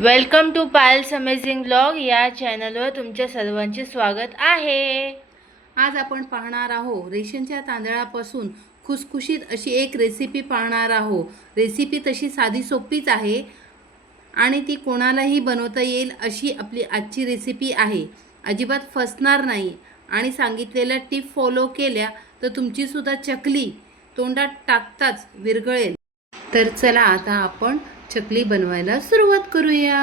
Welcome to Payal's amazing blog. या चॅनलवर तुमच्या सर्वांचे स्वागत आहे. आज आपण पाहणार आहोत रेशनच्या तांदळापासून खुसखुशीत अशी एक रेसिपी पाहणार आहोत. रेसिपी तशी साधी सोपीच आहे आणि ती कोणालाही बनवता येईल अशी आपली आजची रेसिपी आहे. अजिबात फसणार नाही आणि सांगितलेल्या टिप फॉलो केल्या तर तुमचीसुद्धा चकली तोंडात टाकताच विरघळेल. तर चला आता आपण चकली बनवायला सुरुवात करूया.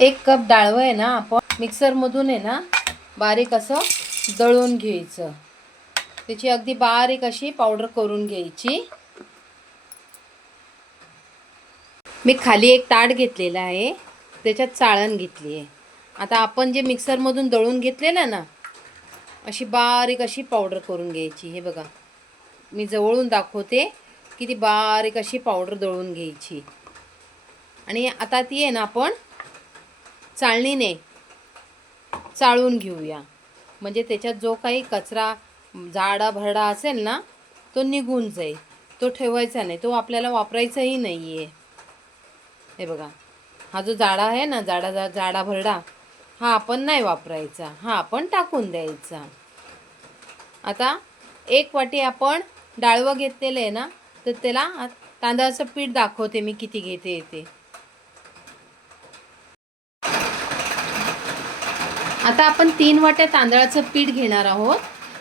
एक कप डाळवं आहे ना आपण मिक्सरमधून आहे ना बारीक असं दळून घ्यायचं. त्याची अगदी बारीक अशी पावडर करून घ्यायची. मी खाली एक ताट घेतलेलं आहे त्याच्यात चाळण घेतली आहे. आता आपण जे मिक्सरमधून दळून घेतलेलं ना अशी बारीक अशी पावडर करून घ्यायची. हे बघा मी जवळून दाखवते. की ती बारीक अशी पावडर दळून घ्यायची. आणि आता ती आहे ना आपण चाळणीने चाळून घेऊया. म्हणजे त्याच्यात जो काही कचरा जाडा भरडा असेल ना तो निघून जाईल. तो ठेवायचा नाही. तो आपल्याला वापरायचाही नाही आहे हे बघा. हा जो जाडा आहे ना जाडा जा जाडा भरडा हा आपण नाही वापरायचा. हा आपण टाकून द्यायचा. आता एक वाटी आपण डाळवं घेतलेलं आहे ना तर त्याला तांदळाचं पीठ दाखवते मी किती घेते येते आता आपण तीन वाट्या तांदळाचं पीठ घेणार आहोत.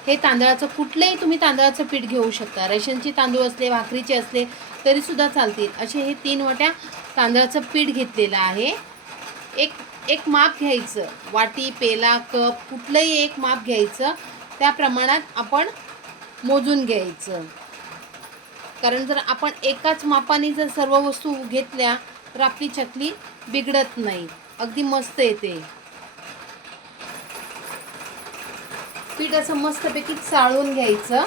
हे तांदळाचं कुठलंही तुम्ही तांदळाचं पीठ घेऊ शकता. रेशनचे तांदूळ असले भाकरीचे असले तरीसुद्धा चालतील. असे हे तीन वाट्या तांदळाचं पीठ घेतलेलं आहे. एक एक माप घ्यायचं. वाटी पेला कप कुठलंही एक माप घ्यायचं. त्या प्रमाणात आपण मोजून घ्यायचं. कारण जर आपण एकाच मापाने जर सर्व वस्तू घेतल्या तर आपली चकली बिघडत नाही. अगदी मस्त येते पीठ असं मस्तपैकी चाळून घ्यायचं.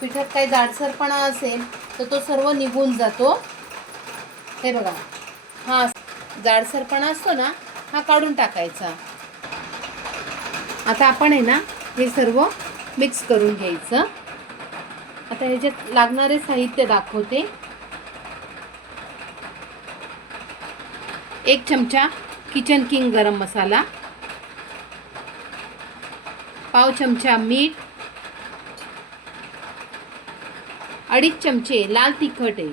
पिठात काही जाडसरपणा असेल तर तो सर्व निघून जातो. हे बघा. हा जाडसरपणा असतो ना हा काढून टाकायचा. आता आपण आहे ना हे सर्व मिक्स करून घ्यायचं. आता ह्याच्यात लागणारे साहित्य दाखवते. एक चमचा किचन किंग गरम मसाला. पाव चमचा मीठ. अडीच चमचे लाल तिखट आहे.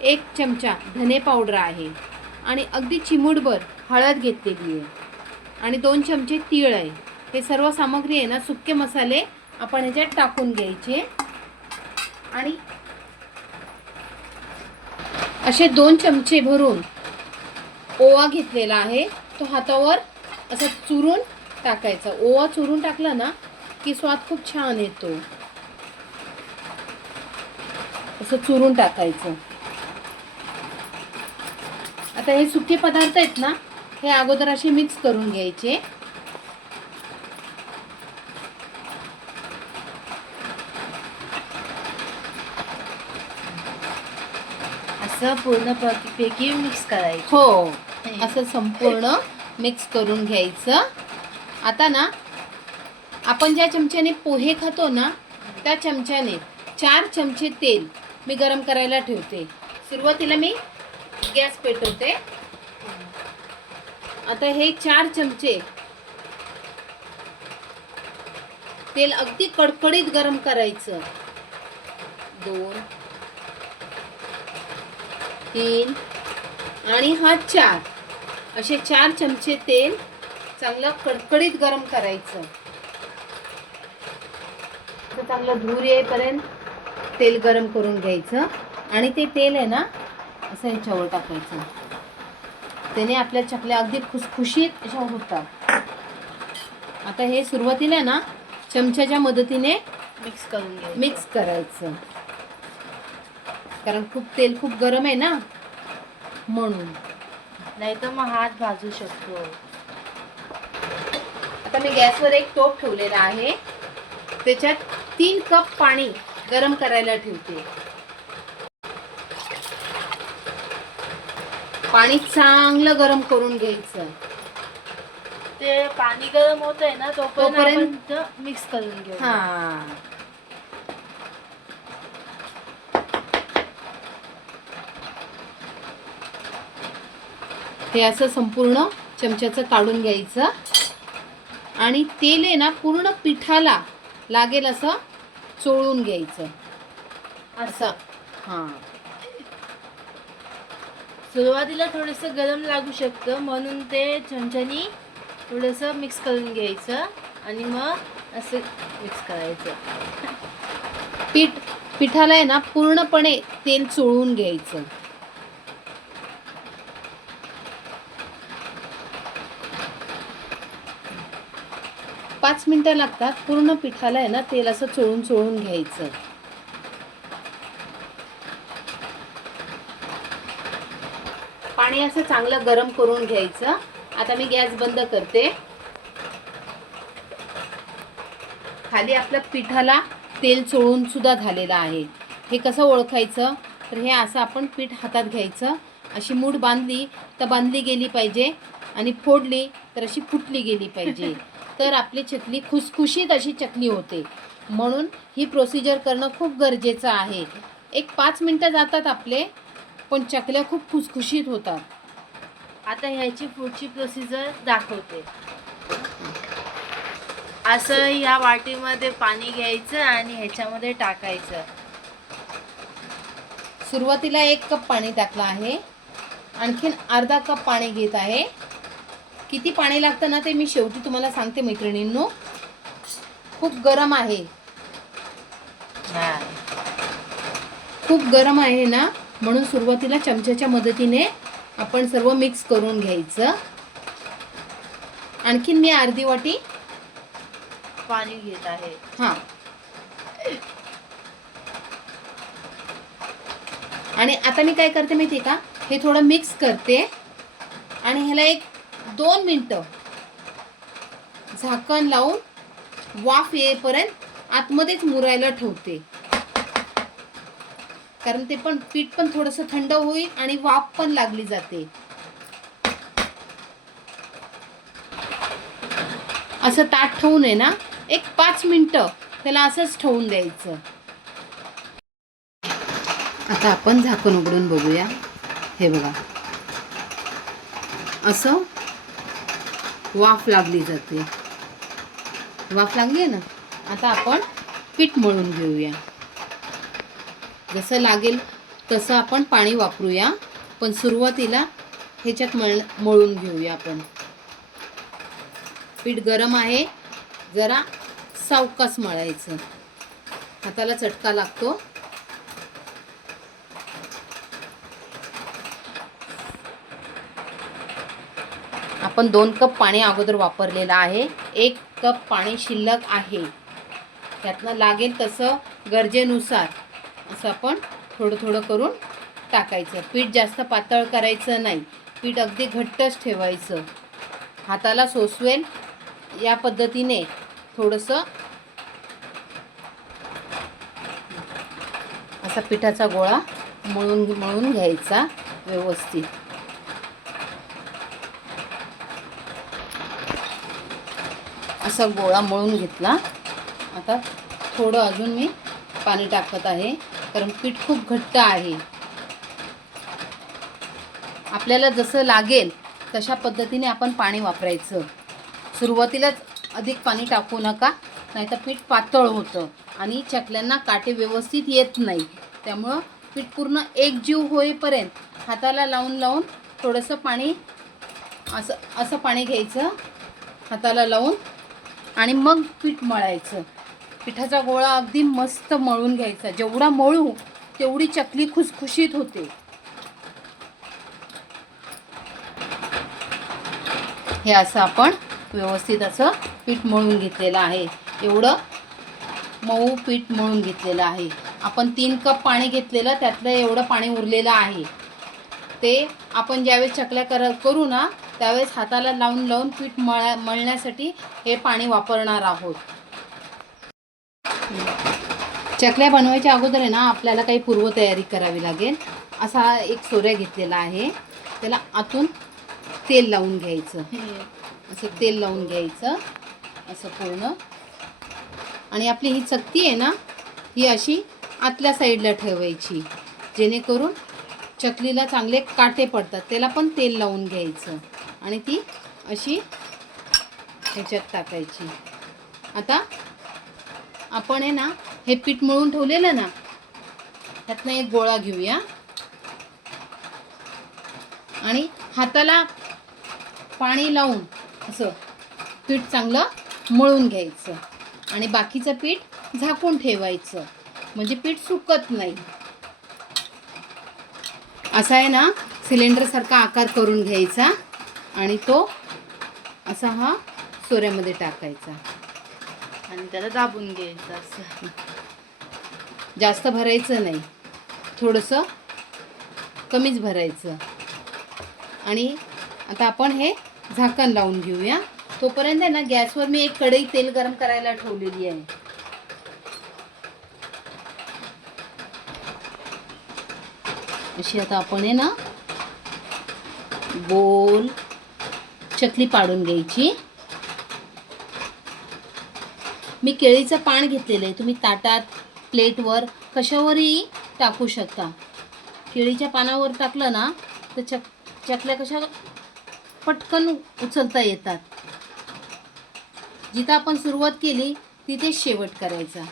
एक चमचा धने पावडर आहे. आणि अगदी चिमूटभर हळद घेतलेली आहे. आणि दोन चमचे तीळ आहे. हे सर्व सामग्री आहे ना सुके मसाले आपण ह्याच्यात टाकून घ्यायचे. आणि असे दोन चमचे भरून ओवा घेतलेला आहे. तो हातावर असं चुरून टाकायचा. ओवा चुरून टाकला ना की स्वाद खूप छान येतो. असं चुरून टाकायचं. आता हे सुके पदार्थ आहेत ना हे अगोदर असे मिक्स करून घ्यायचे. असं पूर्ण पैकी मिक्स करायचं. हो असं संपूर्ण मिक्स करून घ्यायचं. आता ना आपण ज्या चमच्याने पोहे खातो ना त्या चमच्याने चार चमचे तेल मी गरम करायला ठेवते. सुरुवातीला मी गॅस पेटवते. आता हे चार चमचे तेल अगदी कडकडीत गरम करायचं. दोन तीन आणि हा चार. असे चार चमचे तेल चांगलं कडकडीत गरम करायचं. चांगलं धूर येईपर्यंत तेल गरम करून घ्यायचं. आणि ते तेल आहे ना असं ह्याच्यावर टाकायचं. त्याने आपल्या चकल्या अगदी खुसखुशीत अशा होतात. आता हे सुरुवातीला ना चमच्याच्या मदतीने मिक्स करून मिक्स करायचं. कारण खूप तेल खूप गरम आहे ना. म्हणून. नाही तर मग हात भाजू शकतो. आता मी गॅसवर एक टोप ठेवलेला आहे. त्याच्यात तीन कप पाणी गरम करायला ठेवते. पाणी चांगलं गरम करून घ्यायचं. ते पाणी गरम होत आहे ना तोपर्यंत मिक्स करून घेऊ. हा. हे असं संपूर्ण चमच्याचं काढून घ्यायचं. आणि तेल आहे ना पूर्ण पिठाला लागेल असं चोळून घ्यायचं. असं? हां. सुरुवातीला थोडंसं गरम लागू शकतं. म्हणून ते चमच्यानी थोडंसं मिक्स करून घ्यायचं. आणि मग असं मिक्स करायचं. पीठ पिठाला आहे ना पूर्णपणे तेल चोळून घ्यायचं. पाच मिनटं लागतात. पूर्ण पिठाला आहे ना तेल असं चोळून चोळून घ्यायचं. पाणी असं चांगलं गरम करून घ्यायचं. आता मी गॅस बंद करते. खाली आपल्या पिठाला तेल चोळून सुद्धा झालेलं आहे. हे कसं ओळखायचं? तर हे असं आपण पीठ हातात घ्यायचं. अशी मूठ बांधली तर बांधली गेली पाहिजे. आणि फोडली तर अशी फुटली गेली पाहिजे. तर आपली चकली खुसखुशीत अशी चकली होते. म्हणून ही प्रोसिजर करणं खूप गरजेचं आहे. एक पाच मिनटं जातात आपले पण चकल्या खूप खुसखुशीत होतात. आता ह्याची पुढची प्रोसिजर दाखवते. असं ह्या वाटीमध्ये पाणी घ्यायचं आणि ह्याच्यामध्ये टाकायचं. सुरुवातीला एक कप पाणी टाकलं आहे. आणखीन अर्धा कप पाणी घेत आहे. किती पाणी लागतं ना ते मी शेवटी तुम्हाला सांगते मैत्रिणींनो. खूप गरम आहे. खूप गरम आहे ना म्हणून सुरुवातीला चमच्याच्या मदतीने आपण सर्व मिक्स करून घ्यायचं. आणखीन मी अर्धी वाटी पाणी घेत आहे. हां. आणि आता मी काय करते माहिती का? हे थोडं मिक्स करते. आणि ह्याला एक दोन मिनटं. झाकण लावून वाफ येईपर्यंत आतमध्येच मुरायला ठेवते. कारण ते पण पीठ पण थोडंसं थंड होईल आणि वाफ पण लागली जाते. असं ताट ठेवून आहे ना एक पाच मिनटं त्याला असंच ठेवून द्यायचं. आता आपण झाकण उघडून बघूया. हे बघा. असं वाफ लागली जाते. वाफ लागली आहे ना? आता आपण पीठ मळून घेऊया. जसं लागेल तसं आपण पाणी वापरूया. पण सुरुवातीला ह्याच्यात मळ मळून घेऊया आपण. पीठ गरम आहे. जरा सावकास मळायचं. हाताला चटका लागतो. आपण दोन कप पाणी अगोदर वापरलेलं आहे. एक कप पाणी शिल्लक आहे. त्यातनं लागेल तसं गरजेनुसार असं आपण थोडं थोडं करून टाकायचं. पीठ जास्त पातळ करायचं नाही. पीठ अगदी घट्टच ठेवायचं. हाताला सोसवेल. या पद्धतीने थोडंसं असा पिठाचा गोळा मळून मळून घ्यायचा व्यवस्थित. असा गोळा मळून घेतला. आता थोडं अजून मी पाणी टाकत आहे कारण पीठ खूप घट्ट आहे. आपल्याला जसं लागेल तशा पद्धतीने आपण पाणी वापरायचं. सुरुवातीलाच अधिक पाणी टाकू नका नाहीतर पीठ पातळ होतं आणि चकल्यांना काटे व्यवस्थित येत नाही. त्यामुळं पीठ पूर्ण एकजीव होईपर्यंत हाताला लावून लावून थोडंसं पाणी असं असं पाणी घ्यायचं. हाताला लावून आणि मग पीठ मळायचं. पिठाचा गोळा अगदी मस्त मळून घ्यायचा. जेवढा मळू तेवढी चकली खुसखुशीत होते. हे असं आपण व्यवस्थित असं पीठ मळून घेतलेलं आहे. एवढं मऊ पीठ मळून घेतलेलं आहे. आपण तीन कप पाणी घेतलेलं त्यातलं एवढं पाणी उरलेलं आहे. ते आपण ज्यावेळेस चकल्या कर करू ना त्यावेळेस हाताला लावून लावून पीठ मळा मळण्यासाठी हे पाणी वापरणार आहोत. चकल्या बनवायच्या अगोदर आहे ना आपल्याला काही पूर्वतयारी करावी लागेल. असा एक सोऱ्या घेतलेला आहे. त्याला आतून तेल लावून घ्यायचं. असं तेल लावून घ्यायचं. असं पूर्ण. आणि आपली ही चकती आहे ना ही अशी आतल्या साईडला ठेवायची. जेणेकरून चकलीला चांगले काटे पडतात. त्याला पण तेल लावून घ्यायचं. आणि ती अशी ह्याच्यात टाकायची. आता आपण आहे ना हे पीठ मळून ठेवलेलं ना त्यातनं एक गोळा घेऊया. आणि हाताला पाणी लावून असं पीठ चांगलं मळून घ्यायचं. आणि बाकीचं पीठ झाकून ठेवायचं. म्हणजे पीठ सुकत नाही. असा आहे ना सिलेंडरसारखा आकार करून घ्यायचा. आणि तो असा हा सोऱ्यामध्ये टाकायचा. आणि त्याला दाबून घ्यायचं असं. जास्त भरायचं नाही. थोडंसं कमीच भरायचं. आणि आता आपण हे झाकण लावून घेऊया. तोपर्यंत आहे ना गॅसवर मी एक कढई तेल गरम करायला ठेवलेली आहे. अशी आता आपण आहे ना गोल चकली पाडून घ्यायची. मी केळीचं पान घेतलेलं आहे. तुम्ही ताटात प्लेटवर कशावरही टाकू शकता. केळीच्या पानावर टाकलं ना तर चक चकल्या कशा पटकन उचलता येतात. जिथं आपण सुरुवात केली तिथे शेवट करायचा.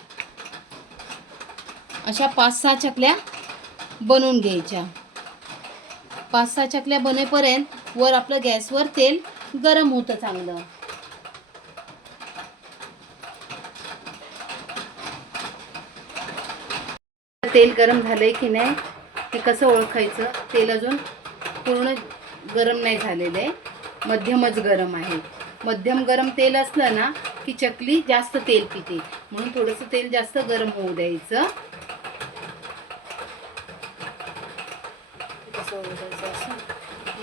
अशा पाच सहा चकल्या बनवून घ्यायच्या. पाच सहा चकल्या बनेपर्यंत वर आपलं गॅसवर तेल गरम होतं चांगलं. तेल गरम झालंय की नाही हे कसं ओळखायचं? तेल अजून पूर्ण गरम नाही झालेलं आहे. मध्यमच गरम आहे. मध्यम गरम तेल असलं ना की चकली जास्त तेल पिते. म्हणून थोडंसं तेल जास्त गरम होऊ द्यायचं.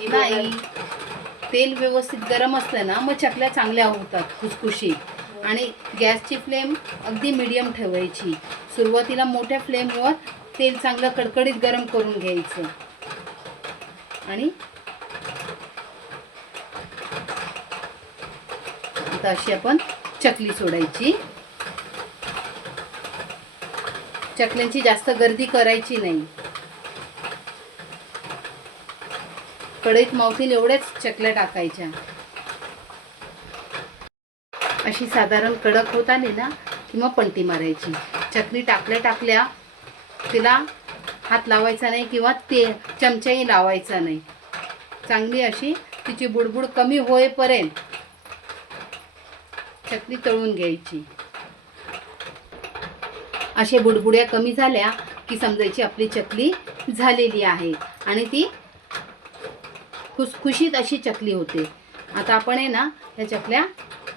नाही. तेल व्यवस्थित गरम असलं ना मग चकल्या चांगल्या होतात खुसखुशीत आणि गॅसची फ्लेम अगदी मिडियम ठेवायची. सुरुवातीला मोठ्या फ्लेमवर तेल चांगलं कडकडीत गरम करून घ्यायचं. आणि आता अशी आपण चकली सोडायची. चकल्यांची जास्त गर्दी करायची नाही. कढईत मावतील एवढ्याच चकल्या टाकायच्या. अशी साधारण कडक होत आली ना की मग पलटी मारायची. चकली टाकल्या टाकल्या तिला हात लावायचा नाही किंवा ते चमचाही लावायचा नाही. चांगली अशी तिची बुडबुड कमी होईपर्यंत चकली तळून घ्यायची. अशा बुडबुड्या कमी झाल्या की समजायची आपली चकली झालेली आहे आणि ती खुसखुशीत अशी चकली होते. आता आपण आहे ना ह्या चकल्या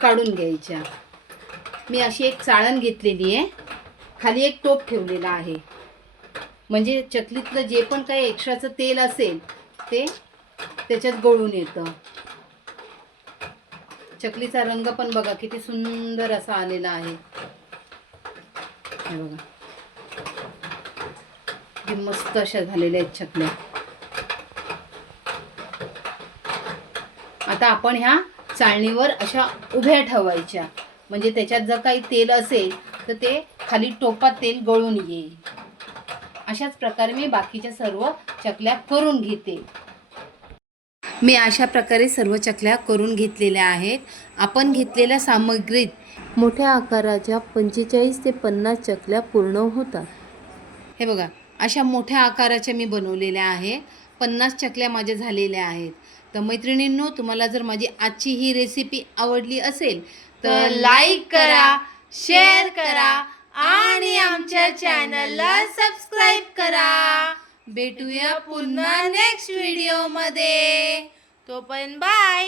काढून घ्यायच्या. मी अशी एक चाळण घेतलेली आहे. खाली एक टोप ठेवलेला आहे. म्हणजे चकलीतलं जे पण काही एक्स्ट्राचं तेल असेल ते त्याच्यात गळून येतं. चकलीचा रंग पण बघा किती सुंदर असा आलेला आहे. हे बघा. मस्त अशा झालेल्या आहेत चकल्या. आता आपण ह्या चाळणीवर अशा उभ्या ठेवायच्या. म्हणजे त्याच्यात जर काही तेल असेल तर ते खाली टोपात तेल गळून येईल. अशाच प्रकारे मी बाकीच्या सर्व चकल्या करून घेते. मी अशा प्रकारे सर्व चकल्या करून घेतलेल्या आहेत. आपण घेतलेल्या सामग्रीत मोठ्या आकाराच्या पंचेचाळीस ते पन्नास चकल्या पूर्ण होतात. हे बघा अशा मोठ्या आकाराच्या मी बनवलेल्या आहे. पन्नास चकल्या माझ्या झालेल्या आहेत. तर मैत्रिणींनो तुम्हाला जर माझी आजची ही रेसिपी आवडली असेल तर लाईक करा शेअर करा आणि आमच्या चॅनलला सबस्क्राईब करा. भेटूया पुन्हा नेक्स्ट व्हिडिओमध्ये तोपर्यंत बाय